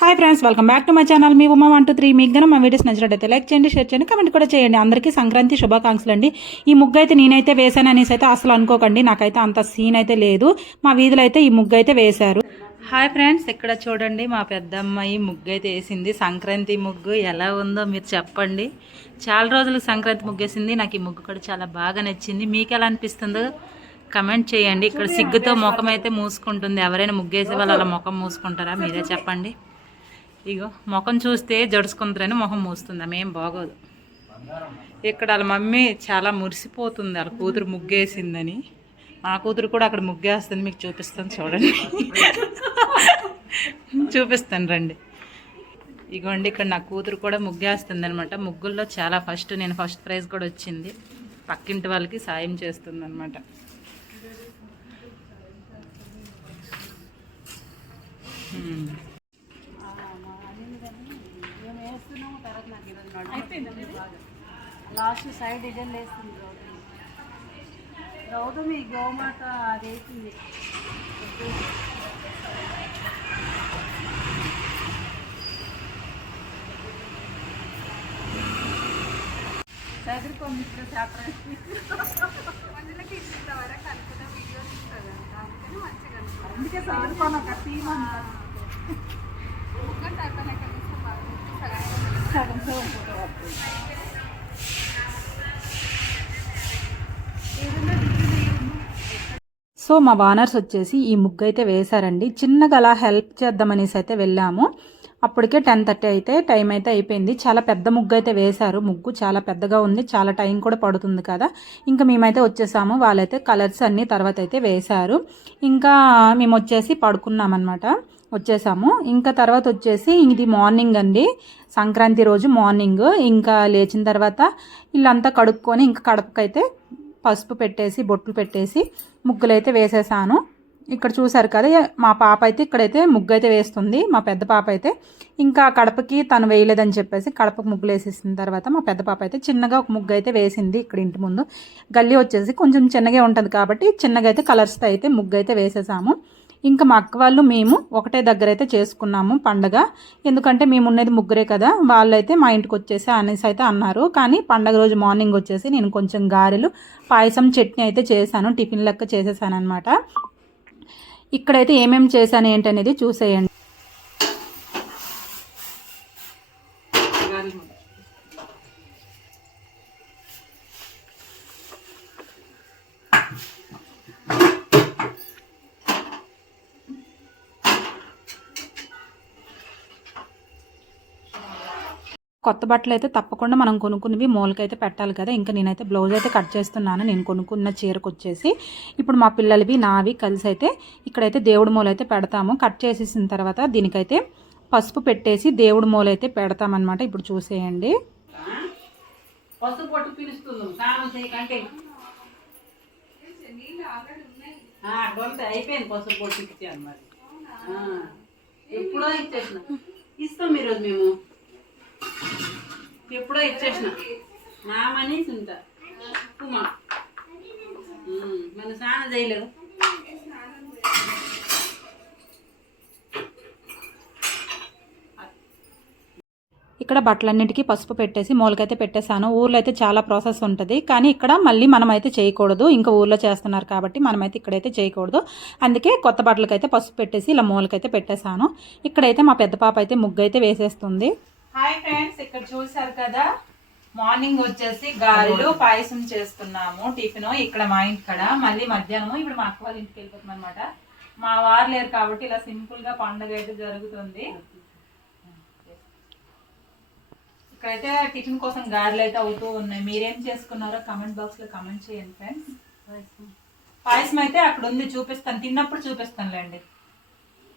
Hi friends welcome back to my channel me Uma one two three మీకు గన మా videos నచ్చినట్టయితే లైక్ చేయండి షేర్ చేయండి కమెంట్ కూడా చేయండి. అందరికీ సంక్రాంతి శుభాకాంక్షలు అండి. ఈ ముగ్గు అయితే నేనైతే వేశాను అనేసి అయితే అసలు అనుకోకండి. నాకైతే అంత సీన్ అయితే లేదు. మా వీధిలో అయితే ఈ ముగ్గు అయితే వేశారు. హాయ్ ఫ్రెండ్స్ ఇక్కడ చూడండి మా పెద్దమ్మాయి ముగ్గు అయితే వేసింది. సంక్రాంతి ముగ్గు ఎలా ఉందో మీరు చెప్పండి. చాలా రోజులు సంక్రాంతి ముగ్గు వేసింది. నాకు ఈ ముగ్గు కూడా చాలా బాగా నచ్చింది. మీకు ఎలా అనిపిస్తుందో కమెంట్ చేయండి. ఇక్కడ సిగ్గుతో ముఖం అయితే మూసుకుంటుంది. ఎవరైనా ముగ్గేసే వాళ్ళు అలా ముఖం మూసుకుంటారా? మీరే చెప్పండి. ఇగో ముఖం చూస్తే జడుచుకుంటారని ముఖం మూస్తుంది? ఆమె ఏం బాగోదు. ఇక్కడ వాళ్ళ మమ్మీ చాలా మురిసిపోతుంది వాళ్ళ కూతురు ముగ్గేసిందని. మా కూతురు కూడా అక్కడ ముగ్గేస్తుంది మీకు చూపిస్తాను చూడండి. చూపిస్తాను రండి. ఇగోండి ఇక్కడ నా కూతురు కూడా ముగ్గేస్తుంది అనమాట ముగ్గుల్లో చాలా ఫస్ట్ నేను ఫస్ట్ ప్రైజ్ కూడా వచ్చింది. పక్కింటి వాళ్ళకి సాయం చేస్తుంది అనమాట లాస్ట్ సైడ్ డిజైన్ వేస్తుంది గౌతమి. గోమాత అది వేసింది చదువుకోండి ఇప్పుడు చాప్టర్ అందుకే చదువుకోను ఒక టీమ్ సగం సగం ఫోటో సో మా వానర్స్ వచ్చేసి ఈ ముగ్గు అయితే వేశారండి. చిన్నగా అలా హెల్ప్ చేద్దామనేసి అయితే వెళ్ళాము. అప్పటికే టెన్ థర్టీ అయితే టైం అయితే అయిపోయింది. చాలా పెద్ద ముగ్గు అయితే వేశారు. ముగ్గు చాలా పెద్దగా ఉంది. చాలా టైం కూడా పడుతుంది కదా. ఇంకా మేమైతే వచ్చేసాము. వాళ్ళైతే కలర్స్ అన్నీ తర్వాత అయితే వేశారు. ఇంకా మేము వచ్చేసి పడుకున్నామన్నమాట. వచ్చేసాము. ఇంకా తర్వాత వచ్చేసి ఇది మార్నింగ్ అండి. సంక్రాంతి రోజు మార్నింగ్. ఇంకా లేచిన తర్వాత ఇల్లంతా కడుక్కొని ఇంకా కడపకైతే పసుపు పెట్టేసి బొట్లు పెట్టేసి ముగ్గులు అయితే వేసేసాను. ఇక్కడ చూసారు కదా మా పాప అయితే ఇక్కడైతే ముగ్గు అయితే వేస్తుంది మా పెద్ద పాప అయితే. ఇంకా కడపకి తను వేయలేదని చెప్పేసి కడపకు ముగ్గులు వేసేసిన తర్వాత మా పెద్ద పాప అయితే చిన్నగా ఒక ముగ్గు అయితే వేసింది ఇక్కడ ఇంటి ముందు. గల్లీ వచ్చేసి కొంచెం చిన్నగా ఉంటుంది కాబట్టి చిన్నగా అయితే కలర్స్తో అయితే ముగ్గు అయితే వేసేసాము. ఇంకా మా అక్క వాళ్ళు మేము ఒకటే దగ్గర అయితే చేసుకున్నాము పండగ. ఎందుకంటే మేము ఉన్నది ముగ్గురే కదా వాళ్ళైతే మా ఇంటికి వచ్చేసి అనేసి అయితే అన్నారు. కానీ పండగ రోజు మార్నింగ్ వచ్చేసి నేను కొంచెం గారెలు పాయసం చట్నీ అయితే చేశాను టిఫిన్ లెక్క చేసేసాను అనమాట ఇక్కడైతే ఏమేమి చేశాను ఏంటనేది చూసేయండి. కొత్త బట్టలు అయితే తప్పకుండా మనం కొనుక్కున్నవి మూలకైతే పెట్టాలి కదా. ఇంకా నేనైతే బ్లౌజ్ అయితే కట్ చేస్తున్నాను. నేను కొనుక్కున్న చీరకు వచ్చేసి ఇప్పుడు మా పిల్లలవి నావి కలిసి అయితే ఇక్కడైతే దేవుడి మూల అయితే పెడతాము. కట్ చేసేసిన తర్వాత దీనికైతే పసుపు పెట్టేసి దేవుడి మూల అయితే పెడతామన్నమాట. ఇప్పుడు చూసేయండి. పసుపు పిలుస్తుంది స్నానం చేయకంటే గొంత అయిపోయింది పసుపు పొట్టు ఇచ్చాను మరి ఎప్పుడో ఇచ్చేసిన. ఇస్తాం ఈరోజు మేము. ఎప్పుడో ఇచ్చేసిన. మామని ఉంటా ఉమా మన స్నానం చేయలేదు. ఇక్కడ బట్టలన్నిటికీ పసుపు పెట్టేసి మూలకైతే పెట్టేశాను. ఊర్లో అయితే చాలా ప్రాసెస్ ఉంటుంది. కానీ ఇక్కడ మళ్ళీ మనం అయితే చేయకూడదు. ఇంకా ఊర్లో చేస్తున్నారు కాబట్టి మనమైతే ఇక్కడైతే చేయకూడదు. అందుకే కొత్త బట్టలకైతే పసుపు పెట్టేసి ఇలా మూలకైతే పెట్టేశాను. ఇక్కడైతే మా పెద్ద పాప అయితే ముగ్గు అయితే వేసేస్తుంది. హాయ్ ఫ్రెండ్స్ ఇక్కడ చూసారు కదా? మార్నింగ్ వచ్చేసి గారెలు పాయసం చేస్తున్నాము టిఫిన్ ఇక్కడ మా ఇంటికడ మళ్ళీ మధ్యాహ్నం ఇప్పుడు మా అక్క వాళ్ళ ఇంటికి వెళ్ళిపోతున్నాం అనమాట మా వారు లేరు కాబట్టి ఇలా సింపుల్గా పండుగ అయితే జరుగుతుంది. ఇక్కడైతే టిఫిన్ కోసం గారెలు అయితే అవుతూ ఉన్నాయి. మీరేం చేసుకున్నారో కమెంట్ బాక్స్లో కమెంట్ చేయండి ఫ్రెండ్స్. పాయసం అయితే అక్కడ ఉంది చూపిస్తాను. తిన్నప్పుడు చూపిస్తానులేండి.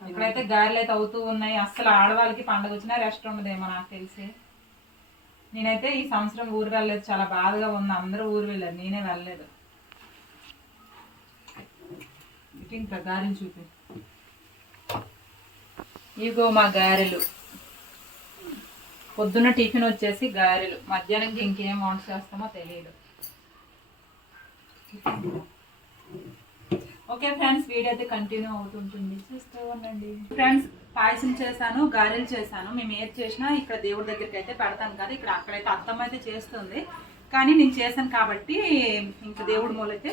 ఇప్పుడైతే గారెలు అయితే అవుతూ ఉన్నాయి. అసలు ఆడవాళ్ళకి పండుగ వచ్చినా రెస్ట్ ఉండదేమో నాకు తెలిసి. నేనైతే ఈ సంవత్సరం ఊరు వెళ్ళలేదు. చాలా బాధగా ఉంది. అందరూ ఊరు వెళ్ళారు. నేనే వెళ్ళలేదు. ఇంకా గారెలు చూపి. ఇగో మా గారెలు. పొద్దున్న టిఫిన్ వచ్చేసి గారెలు. మధ్యాహ్నం ఇంకేం వంట చేస్తామో తెలియదు. ఓకే ఫ్రెండ్స్ వీడియో అయితే కంటిన్యూ అవుతుంటుంది. చూస్తూ ఉండండి. ఫ్రెండ్స్ పాయసం చేశాను గారెలు చేశాను. మేము ఏది చేసినా ఇక్కడ దేవుడి దగ్గరికి అయితే పెడతాం కదా ఇక్కడ అక్కడైతే అత్తమ్మ అయితే చేస్తుంది. కానీ నేను చేశాను కాబట్టి ఇంకా దేవుడి మూలైతే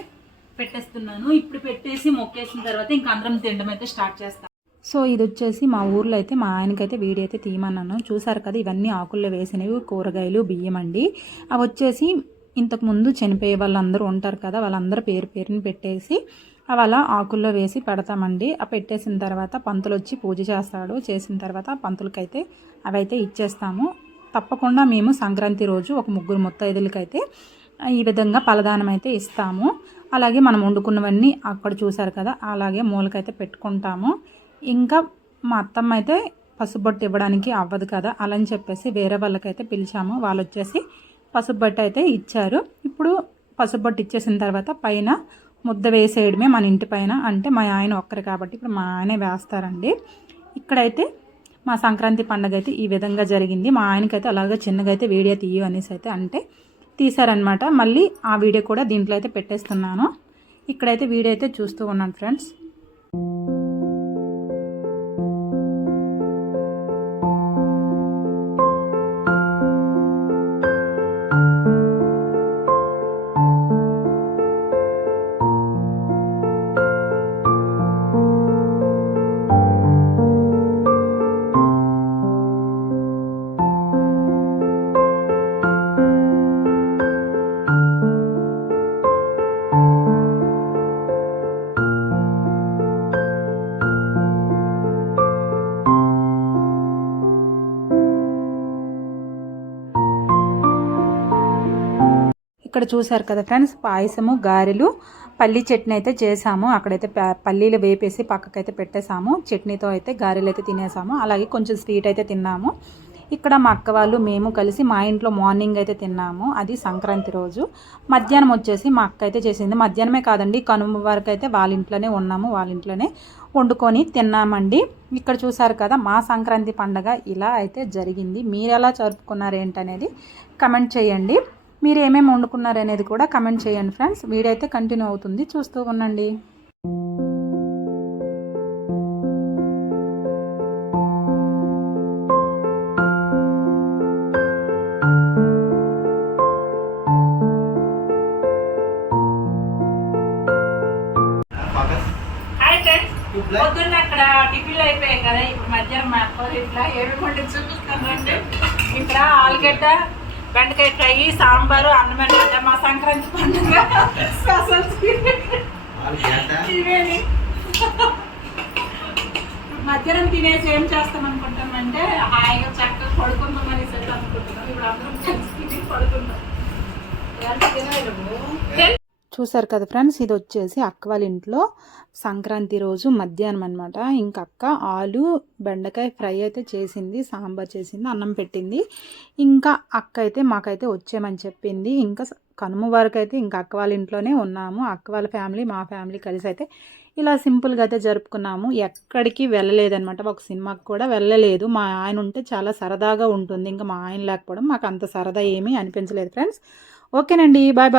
పెట్టేస్తున్నాను. ఇప్పుడు పెట్టేసి మొక్కేసిన తర్వాత ఇంకా అందరం తినడం అయితే స్టార్ట్ చేస్తాం. సో ఇది వచ్చేసి మా ఊర్లో అయితే మా ఆయనకైతే వీడియో అయితే తీయమన్నాను. చూసారు కదా ఇవన్నీ ఆకుల్లో వేసినవి కూరగాయలు బియ్యం అండి. అవి వచ్చేసి ఇంతకు ముందు చనిపోయే వాళ్ళందరూ ఉంటారు కదా వాళ్ళందరూ పేరు పేరుని పెట్టేసి అవి అలా ఆకుల్లో వేసి పెడతామండి. ఆ పెట్టేసిన తర్వాత పంతులు వచ్చి పూజ చేస్తాడు. చేసిన తర్వాత పంతులకైతే అవి అయితే ఇచ్చేస్తాము. తప్పకుండా మేము సంక్రాంతి రోజు ఒక ముగ్గురు ముత్తైదులకైతే ఈ విధంగా ఫలదానం అయితే ఇస్తాము. అలాగే మనం వండుకున్నవన్నీ అక్కడ చూసారు కదా అలాగే మూలకైతే పెట్టుకుంటాము. ఇంకా మా అత్తమ్మ అయితే పసుబొట్టు ఇవ్వడానికి అవ్వదు కదా అలా అని చెప్పేసి వేరే వాళ్ళకైతే పిలిచాము. వాళ్ళు వచ్చేసి పసుబొట్టు అయితే ఇచ్చారు. ఇప్పుడు పసుబొట్టు ఇచ్చేసిన తర్వాత పైన ముద్ద వేసేయడమే మన ఇంటి పైన. అంటే మా ఆయన ఒక్కరు కాబట్టి ఇప్పుడు మా ఆయనే వేస్తారండి. ఇక్కడైతే మా సంక్రాంతి పండుగ అయితే ఈ విధంగా జరిగింది. మా ఆయనకైతే అలాగే చిన్నగా అయితే వీడియో తీయు అనేసి అయితే అంటే తీశారనమాట మళ్ళీ ఆ వీడియో కూడా దీంట్లో అయితే పెట్టేస్తున్నాను. ఇక్కడైతే వీడియో అయితే చూస్తూ ఉన్నాను ఫ్రెండ్స్. ఇక్కడ చూసారు కదా ఫ్రెండ్స్ పాయసము గారెలు పల్లీ చట్నీ అయితే చేసాము. అక్కడైతే పల్లీలు వేపేసి పక్కకైతే పెట్టేసాము. చట్నీతో అయితే గారెలు అయితే తినేసాము. అలాగే కొంచెం స్వీట్ అయితే తిన్నాము. ఇక్కడ మా అక్క వాళ్ళు మేము కలిసి మా ఇంట్లో మార్నింగ్ అయితే తిన్నాము. అది సంక్రాంతి రోజు. మధ్యాహ్నం వచ్చేసి మా అక్క అయితే చేసింది. మధ్యాహ్నమే కాదండి కనుమ వరకు అయితే వాళ్ళ ఇంట్లోనే ఉన్నాము. వాళ్ళ ఇంట్లోనే వండుకొని తిన్నామండి. ఇక్కడ చూసారు కదా మా సంక్రాంతి పండగ ఇలా అయితే జరిగింది. మీరు ఎలా జరుపుకున్నారు ఏంటనేది కమెంట్ చేయండి. మీరు ఏమేమి వండుకున్నారు అనేది కూడా కమెంట్ చేయండి ఫ్రెండ్స్ వీడియో అయితే కంటిన్యూ అవుతుంది. చూస్తూ ఉండండి. పొద్దున్న అక్కడ టిఫిన్లు అయిపోయాయి కదా. ఇప్పుడు మధ్యాహ్నం మా అక్క ఇట్లా ఏడు చూపిస్తాను చూపిస్తానంటే ఇక్కడ ఆలుగడ్డ బెండకాయ ఫ్రై సాంబారు అన్నం అనమాట మా సంక్రాంతి పండుగ. స్పెషల్ ఇవేని మధ్యాహ్నం తినేసి ఏం చేస్తాం అనుకుంటామంటే హాయిగా చక్కగా పడుకుందాం అనేసి అనుకుంటున్నాం. ఇప్పుడు అందరం కలిసి తిని పడుకుందాం. తినలేము చూసారు కదా ఫ్రెండ్స్? ఇది వచ్చేసి అక్క వాళ్ళ ఇంట్లో సంక్రాంతి రోజు మధ్యాహ్నం అనమాట ఇంకా అక్క ఆలు బెండకాయ ఫ్రై అయితే చేసింది సాంబార్ చేసింది అన్నం పెట్టింది. ఇంకా అక్క అయితే మాకైతే వచ్చేయమని చెప్పింది. ఇంకా కనుమ వరకు అయితే ఇంకా అక్క వాళ్ళ ఇంట్లోనే ఉన్నాము. అక్క వాళ్ళ ఫ్యామిలీ మా ఫ్యామిలీ కలిసి అయితే ఇలా సింపుల్గా అయితే జరుపుకున్నాము. ఎక్కడికి వెళ్ళలేదనమాట ఒక సినిమాకి కూడా వెళ్ళలేదు. మా ఆయన ఉంటే చాలా సరదాగా ఉంటుంది. ఇంకా మా ఆయన లేకపోవడం మాకు అంత సరదా ఏమీ అనిపించలేదు ఫ్రెండ్స్. ఓకేనండి. Bye bye.